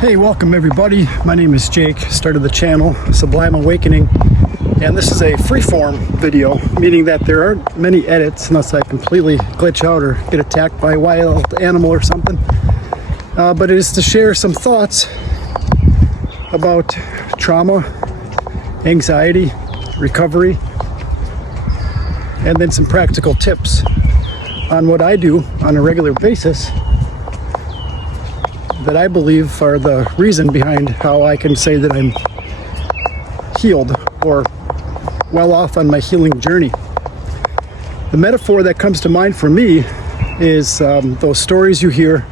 Hey, welcome everybody. My name is Jake, started the channel Sublime Awakening, and this is a freeform video, meaning that there aren't many edits unless I completely glitch out or get attacked by a wild animal or something. But it is to share some thoughts about trauma, anxiety, recovery, and then some practical tips on what I do on a regular basis that I believe are the reason behind how I can say that I'm healed or well off on my healing journey. The metaphor that comes to mind for me is those stories you hear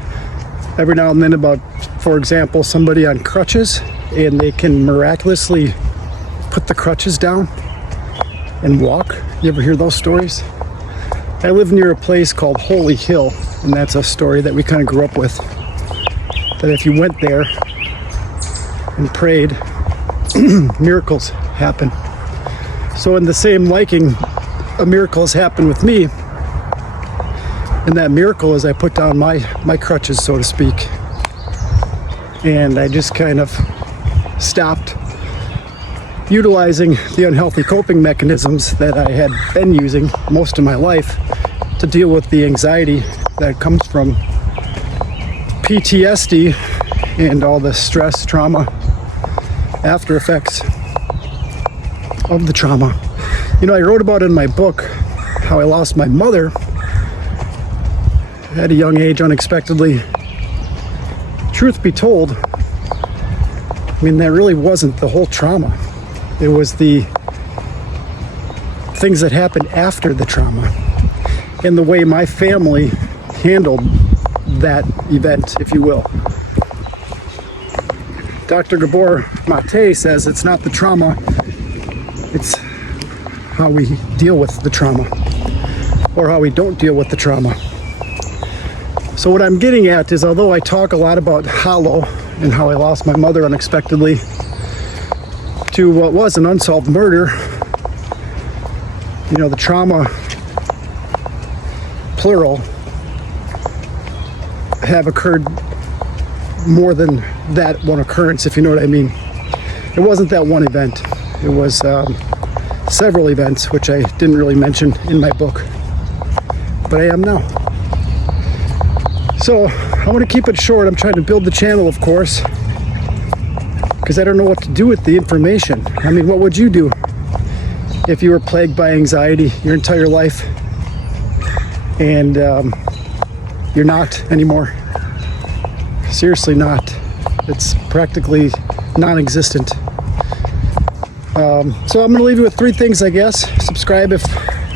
every now and then about, for example, somebody on crutches and they can miraculously put the crutches down and walk. You ever hear those stories? I live near a place called Holy Hill, and that's a story that we kind of grew up with. That if you went there and prayed, miracles happen. So in the same liking, a miracle has happened with me. And that miracle is I put down my crutches, so to speak. And I just kind of stopped utilizing the unhealthy coping mechanisms that I had been using most of my life to deal with the anxiety that comes from PTSD and all the stress, trauma, after effects of the trauma. You know, I wrote about in my book how I lost my mother at a young age unexpectedly. Truth be told, I mean, that really wasn't the whole trauma. It was the things that happened after the trauma and the way my family handled that event, if you will. Dr. Gabor Mate says it's not the trauma, it's how we deal with the trauma, or how we don't deal with the trauma. So what I'm getting at is, although I talk a lot about hollow and how I lost my mother unexpectedly to what was an unsolved murder, you know, the trauma, plural, have occurred more than that one occurrence, if you know what I mean. It wasn't that one event. It was several events, which I didn't really mention in my book, but I am now. So I want to keep it short. I'm trying to build the channel, of course, because I don't know what to do with the information. I mean, what would you do if you were plagued by anxiety your entire life and you're not anymore? Seriously not. It's practically non-existent. So I'm going to leave you with three things, I guess. Subscribe if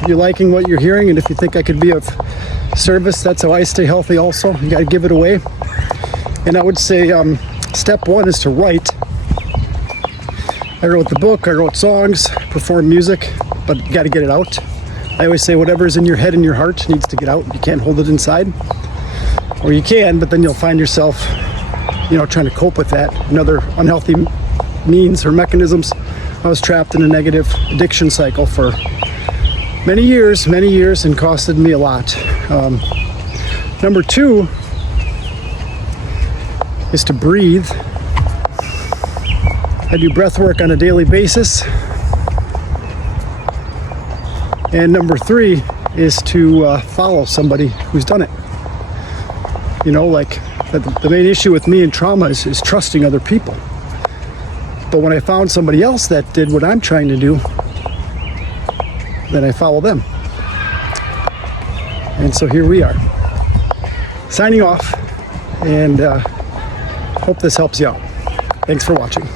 you're liking what you're hearing, and if you think I could be of service, that's how I stay healthy also. You got to give it away. And I would say step one is to write. I wrote the book, I wrote songs, perform music, but you got to get it out. I always say whatever's in your head and your heart needs to get out. You can't hold it inside. Or you can, but then you'll find yourself, you know, trying to cope with that. Another unhealthy means or mechanisms. I was trapped in a negative addiction cycle for many years, and costed me a lot. Number two is to breathe. I do breath work on a daily basis. And number three is to follow somebody who's done it. You know, like the main issue with me and trauma is trusting other people. But when I found somebody else that did what I'm trying to do, then I follow them. And so here we are. Signing off, and hope this helps you out. Thanks for watching.